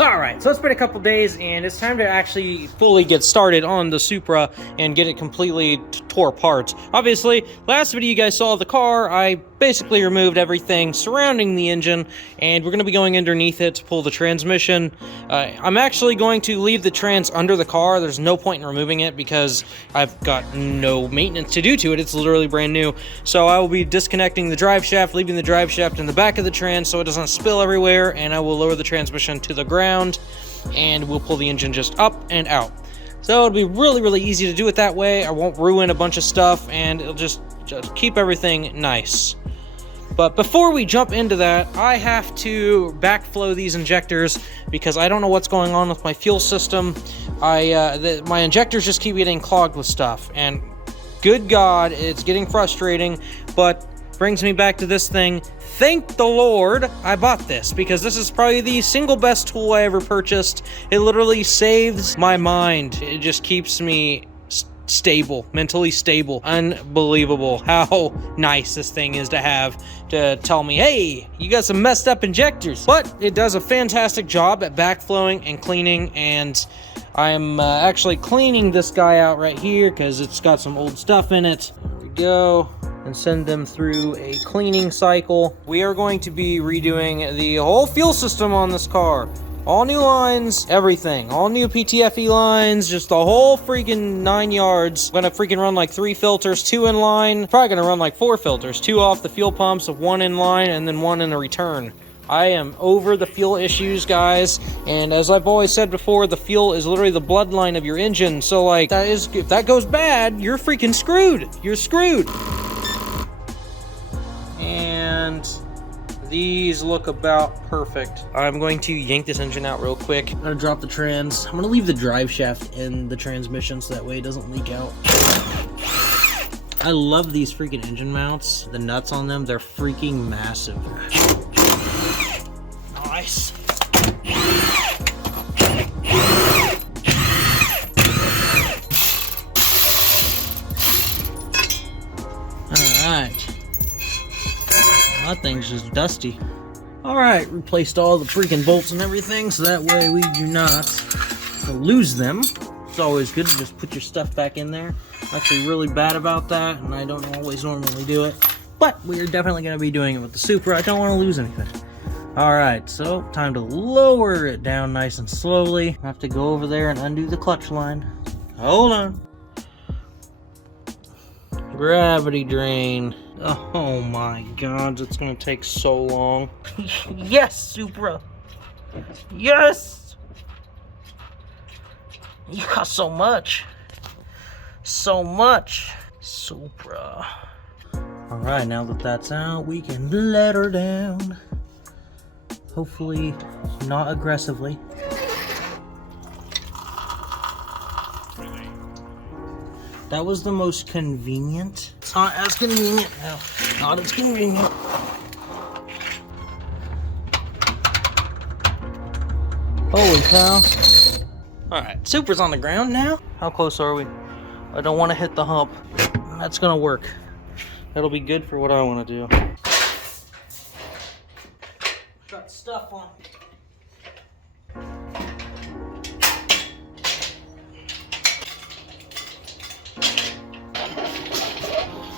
Alright, so it's been a couple days and it's time to actually fully get started on the Supra and get it completely tore apart. Obviously, last video you guys saw of the car, I basically removed everything surrounding the engine and we're going to be going underneath it to pull the transmission. I'm actually going to leave the trans under the car. There's no point in removing it because I've got no maintenance to do to it. It's literally brand new. So I will be disconnecting the drive shaft, leaving the drive shaft in the back of the trans so it doesn't spill everywhere, and I will lower the transmission to the ground and we'll pull the engine just up and out. So it'll be really easy to do it that way. I won't ruin a bunch of stuff and it'll just keep everything nice. But before we jump into that, I have to backflow these injectors because I don't know what's going on with my fuel system. My injectors just keep getting clogged with stuff, and good God, it's getting frustrating, but brings me back to this thing. Thank the Lord I bought this, because this is probably the single best tool I ever purchased. It literally saves my mind. It just keeps me stable, mentally stable. Unbelievable how nice this thing is to have to tell me, hey, you got some messed up injectors. But it does a fantastic job at backflowing and cleaning, and I'm actually cleaning this guy out right here because it's got some old stuff in it. There we go. And send them through a cleaning cycle. We are going to be redoing the whole fuel system on this car. All new lines, everything. All new PTFE lines, just the whole freaking 9 yards. I'm gonna freaking run like 3 filters, 2 in line. Probably gonna run like 4 filters, 2 off the fuel pumps, 1 in line, and then 1 in the return. I am over the fuel issues, guys, and as I've always said before, the fuel is literally the bloodline of your engine. So like, if that goes bad, you're freaking screwed. You're screwed. And these look about perfect. I'm going to yank this engine out real quick. I'm gonna drop the trans. I'm gonna leave the drive shaft in the transmission so that way it doesn't leak out. I love these freaking engine mounts. The nuts on them, they're freaking massive. Nice. Alright. That thing's just dusty. Alright, replaced all the freaking bolts and everything so that way we do not lose them. It's always good to just put your stuff back in there. I'm actually really bad about that, and I don't always normally do it. But we're definitely going to be doing it with the Supra. I don't want to lose anything. Alright, so time to lower it down nice and slowly. I have to go over there and undo the clutch line. Hold on. Gravity drain. Oh my God, it's gonna take so long. Yes, Supra. Yes! You got so much. So much. Supra. Alright, now that that's out, we can let her down. Hopefully, not aggressively. That was the most convenient. It's not as convenient now. Not as convenient. Holy cow. Alright, Supra's on the ground now. How close are we? I don't want to hit the hump. That's gonna work. That'll be good for what I want to do. Got stuff on.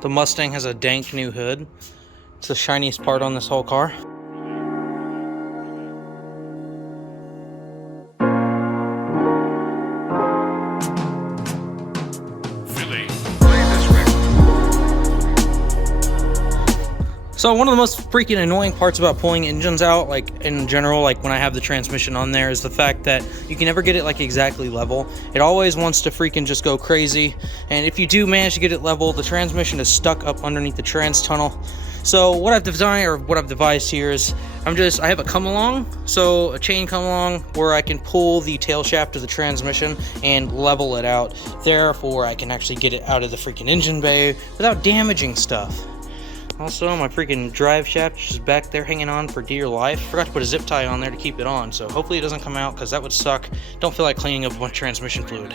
The Mustang has a dank new hood. It's the shiniest part on this whole car. So one of the most freaking annoying parts about pulling engines out, like in general, like when I have the transmission on there, is the fact that you can never get it like exactly level. It always wants to freaking just go crazy. And if you do manage to get it level, the transmission is stuck up underneath the trans tunnel. So what I've designed, or what I've devised here is, I have a come along, so a chain come along where I can pull the tail shaft of the transmission and level it out. Therefore, I can actually get it out of the freaking engine bay without damaging stuff. Also, my freaking drive shaft is just back there hanging on for dear life. Forgot to put a zip tie on there to keep it on, so hopefully it doesn't come out because that would suck. Don't feel like cleaning up a bunch of transmission fluid.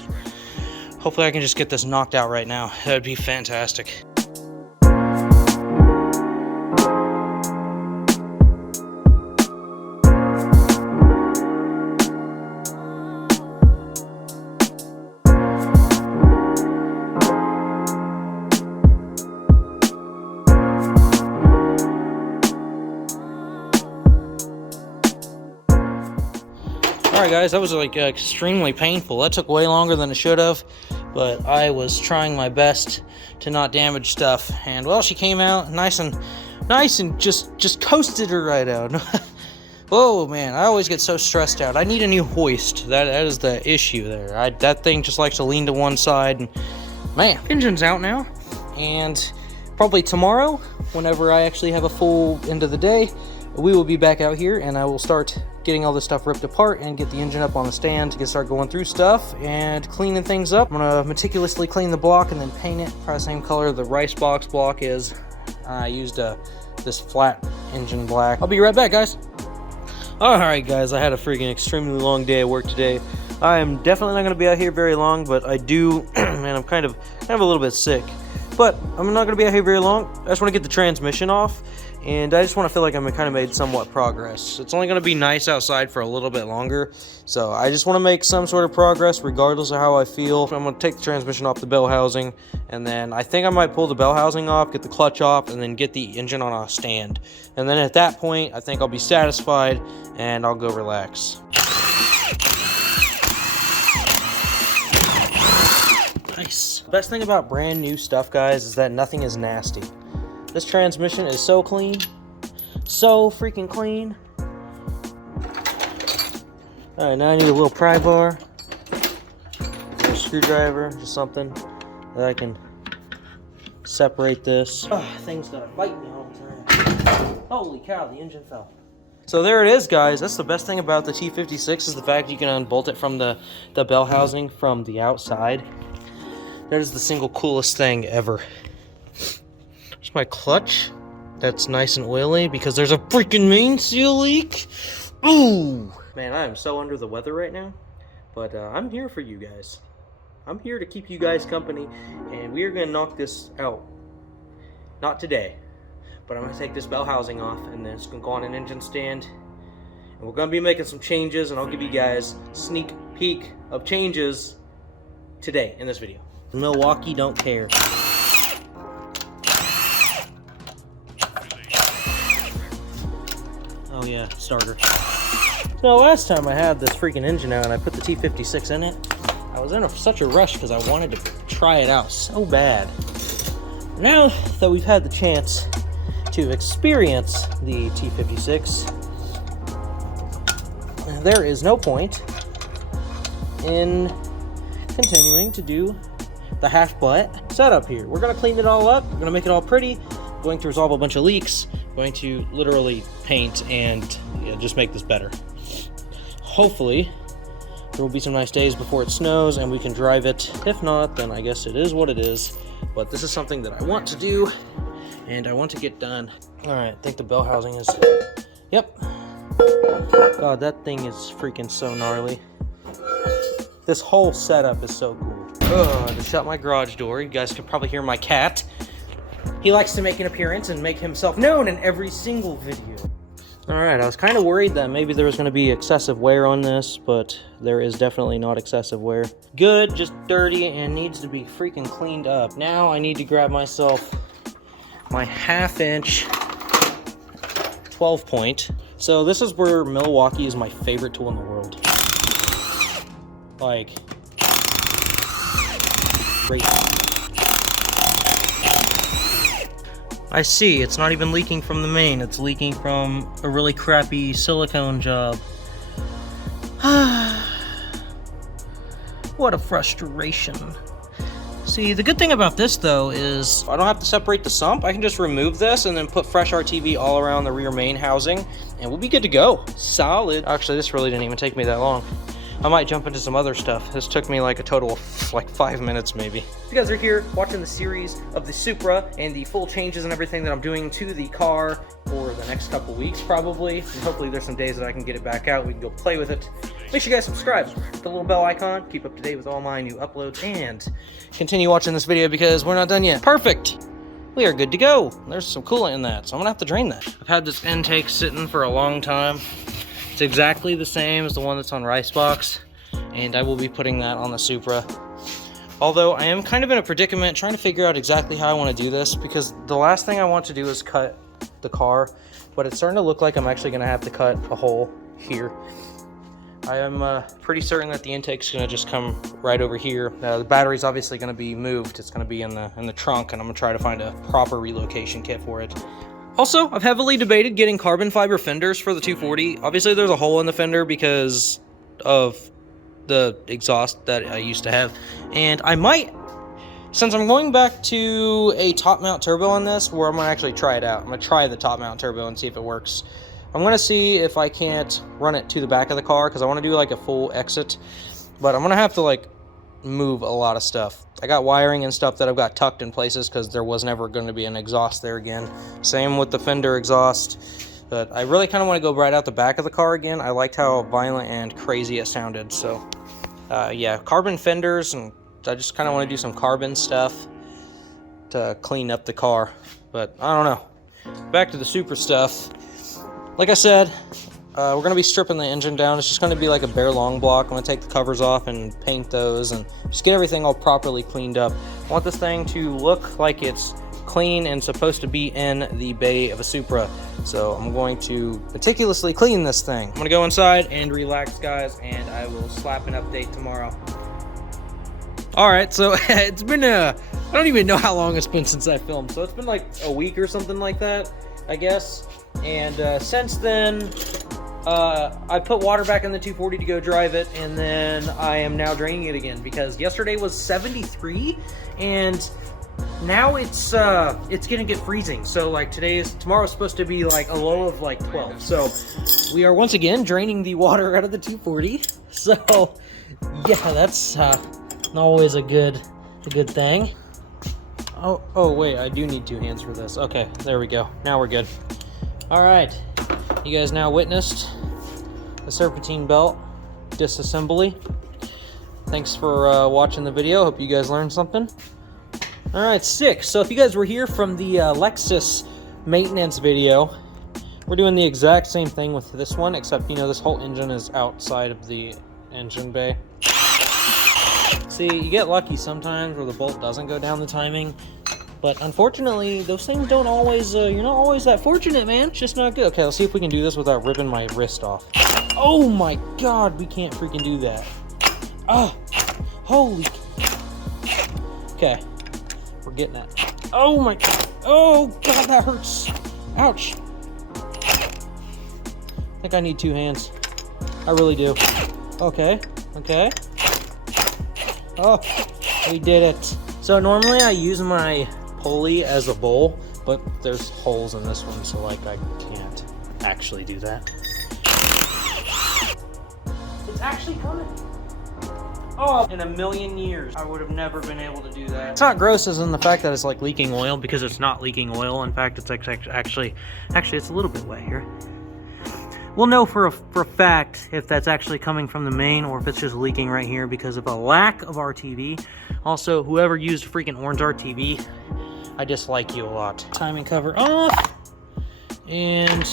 Hopefully I can just get this knocked out right now. That would be fantastic. Alright guys, that was like extremely painful. That took way longer than it should have, but I was trying my best to not damage stuff. And well, she came out nice and just coasted her right out. Oh man, I always get so stressed out. I need a new hoist. That is the issue there. That thing just likes to lean to one side, and man, engine's out now. And probably tomorrow, whenever I actually have a full end of the day, we will be back out here and I will start getting all this stuff ripped apart and get the engine up on the stand to start going through stuff and cleaning things up. I'm gonna meticulously clean the block and then paint it probably the same color the rice box block is. I used this flat engine black. I'll be right back, guys. Alright guys, I had a freaking extremely long day at work today. I am definitely not going to be out here very long, but I do, man, I'm kind of a little bit sick. But I'm not going to be out here very long. I just want to get the transmission off, and I just want to feel like I'm kind of made somewhat progress. It's only going to be nice outside for a little bit longer, so I just want to make some sort of progress regardless of how I feel. I'm going to take the transmission off the bell housing, and then I think I might pull the bell housing off, get the clutch off, and then get the engine on a stand. And then at that point, I think I'll be satisfied, and I'll go relax. Nice. Best thing about brand new stuff, guys, is that nothing is nasty. This transmission is so clean. So freaking clean. Alright, now I need a little pry bar. A little screwdriver, just something that I can separate this. Things gotta bite me all the time. Holy cow, the engine fell. So there it is, guys. That's the best thing about the T56 is the fact you can unbolt it from the bell housing from the outside. That is the single coolest thing ever. There's my clutch. That's nice and oily because there's a freaking main seal leak. Ooh! Man, I am so under the weather right now. But I'm here for you guys. I'm here to keep you guys company. And we are going to knock this out. Not today. But I'm going to take this bell housing off. And then it's going to go on an engine stand. And we're going to be making some changes. And I'll give you guys a sneak peek of changes today in this video. Milwaukee don't care. Oh yeah, starter. So last time I had this freaking engine out and I put the T56 in it, I was in such a rush because I wanted to try it out so bad. Now that we've had the chance to experience the T56, there is no point in continuing to do the half butt setup here. We're gonna clean it all up. We're gonna make it all pretty. Going to resolve a bunch of leaks. Going to literally paint and just make this better. Hopefully, there will be some nice days before it snows and we can drive it. If not, then I guess it is what it is. But this is something that I want to do and I want to get done. All right, I think the bell housing is. Yep. God, that thing is freaking so gnarly. This whole setup is so cool. To shut my garage door. You guys can probably hear my cat. He likes to make an appearance and make himself known in every single video. Alright, I was kind of worried that maybe there was going to be excessive wear on this, but there is definitely not excessive wear. Good, just dirty, and needs to be freaking cleaned up. Now I need to grab myself my 1/2 inch 12 point. So this is where Milwaukee is my favorite tool in the world. Like, great. I see, it's not even leaking from the main, it's leaking from a really crappy silicone job. What a frustration. See, the good thing about this though is I don't have to separate the sump. I can just remove this and then put fresh RTV all around the rear main housing and we'll be good to go. Solid. Actually, this really didn't even take me that long. I might jump into some other stuff. This took me like a total of like 5 minutes maybe. If you guys are here watching the series of the Supra and the full changes and everything that I'm doing to the car for the next couple weeks probably, and hopefully there's some days that I can get it back out, we can go play with it. Make sure you guys subscribe, hit the little bell icon, keep up to date with all my new uploads, and continue watching this video because we're not done yet. Perfect! We are good to go. There's some coolant in that, so I'm gonna have to drain that. I've had this intake sitting for a long time. It's exactly the same as the one that's on Ricebox, and I will be putting that on the Supra. Although I am kind of in a predicament trying to figure out exactly how I want to do this, because the last thing I want to do is cut the car, but it's starting to look like I'm actually going to have to cut a hole here. I am pretty certain that the intake's gonna just come right over here. The battery's obviously gonna be moved. It's gonna be in the trunk, and I'm gonna try to find a proper relocation kit for it. Also, I've heavily debated getting carbon fiber fenders for the 240. Obviously, there's a hole in the fender because of the exhaust that I used to have. And I might, since I'm going back to a top mount turbo on this, where I'm gonna actually try it out. I'm gonna try the top mount turbo and see if it works. I'm gonna see if I can't run it to the back of the car, because I want to do like a full exit, but I'm gonna have to like move a lot of stuff. I got wiring and stuff that I've got tucked in places because there was never going to be an exhaust there again. Same with the fender exhaust, but I really kind of want to go right out the back of the car again. I liked how violent and crazy it sounded. So yeah, carbon fenders, and I just kind of want to do some carbon stuff to clean up the car, but I don't know. Back to the Supra stuff. Like I said, we're going to be stripping the engine down. It's just going to be like a bare long block. I'm going to take the covers off and paint those and just get everything all properly cleaned up. I want this thing to look like it's clean and supposed to be in the bay of a Supra. So I'm going to meticulously clean this thing. I'm going to go inside and relax, guys, and I will slap an update tomorrow. Alright, so it's been I don't even know how long it's been since I filmed. So it's been like a week or something like that, I guess. And since then, I put water back in the 240 to go drive it, and then I am now draining it again because yesterday was 73, and now it's gonna get freezing. So like tomorrow's supposed to be like a low of like 12. So we are once again draining the water out of the 240. So yeah, that's not always a good thing. Oh wait, I do need 2 hands for this. Okay, there we go. Now we're good. Alright, you guys now witnessed the serpentine belt disassembly. Thanks for watching the video. Hope you guys learned something. Alright, 6. So if you guys were here from the Lexus maintenance video, we're doing the exact same thing with this one, except, you know, this whole engine is outside of the engine bay. See, you get lucky sometimes where the bolt doesn't go down the timing. But unfortunately, those things don't always, you're not always that fortunate, man. It's just not good. Okay, let's see if we can do this without ripping my wrist off. Oh my god, we can't freaking do that. Oh, holy. Okay, we're getting it. Oh my, oh god, that hurts. Ouch. I think I need 2 hands. I really do. Okay, okay. Oh, we did it. So normally I use my pulley as a bowl, but there's holes in this one, so like I can't actually do that. It's actually coming. Oh, in a million years I would have never been able to do that. It's not gross as in the fact that it's like leaking oil, because it's not leaking oil. In fact, it's actually it's a little bit wet here. We'll know for a fact if that's actually coming from the main or if it's just leaking right here because of a lack of RTV. Also, whoever used freaking orange RTV, I dislike you a lot. Timing cover off. And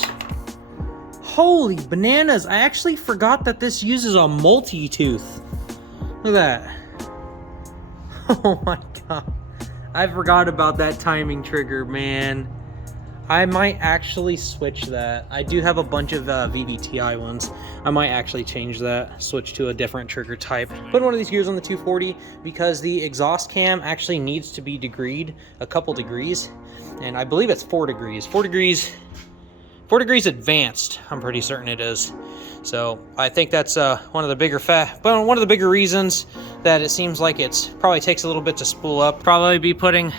holy bananas, I actually forgot that this uses a multi-tooth. Look at that. Oh my god. I forgot about that timing trigger, man. I might actually switch that. I do have a bunch of VVTi ones. I might actually change that, switch to a different trigger type. Put one of these gears on the 240 because the exhaust cam actually needs to be degreed a couple degrees. And I believe it's 4 degrees. 4 degrees advanced, I'm pretty certain it is. So I think that's one of the bigger reasons that it seems like it's probably takes a little bit to spool up. Probably be putting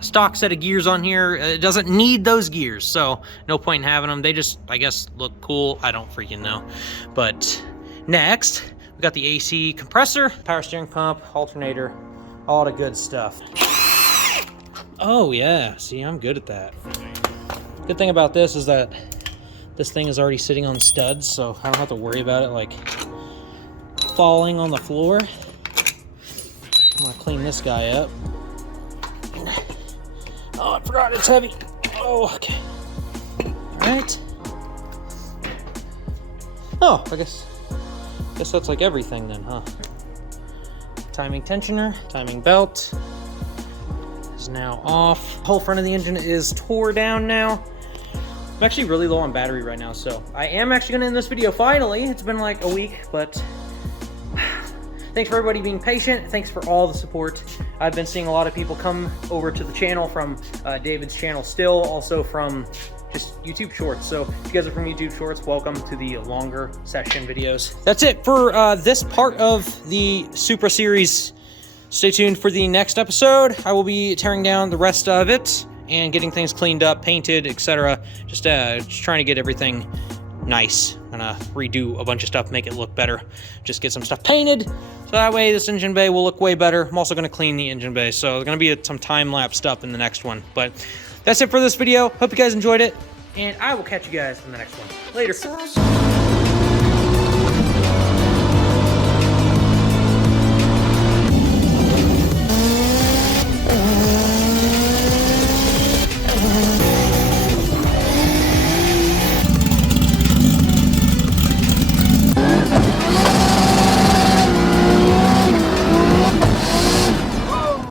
stock set of gears on here. It doesn't need those gears, so no point in having them. They just, I guess, look cool. I don't freaking know. But next, we got the AC compressor, power steering pump, alternator, all the good stuff. Oh yeah, see, I'm good at that. Good thing about this is that this thing is already sitting on studs, so I don't have to worry about it like falling on the floor. I'm gonna clean this guy up. Oh, I forgot it's heavy. Oh, okay. Alright. Oh, I guess that's like everything then, huh? Timing tensioner, timing belt is now off. The whole front of the engine is tore down now. I'm actually really low on battery right now, so I am actually gonna end this video finally. It's been like a week, but thanks for everybody being patient. Thanks for all the support. I've been seeing a lot of people come over to the channel from David's channel still, also from just YouTube Shorts. So if you guys are from YouTube Shorts, welcome to the longer session videos. That's it for this part of the Supra series. Stay tuned for the next episode. I will be tearing down the rest of it and getting things cleaned up, painted, etc. Just trying to get everything nice. I'm gonna redo a bunch of stuff, make it look better. Just get some stuff painted, so that way this engine bay will look way better. I'm also gonna clean the engine bay, so there's gonna be some time-lapse stuff in the next one. But that's it for this video. Hope you guys enjoyed it, and I will catch you guys in the next one. Later.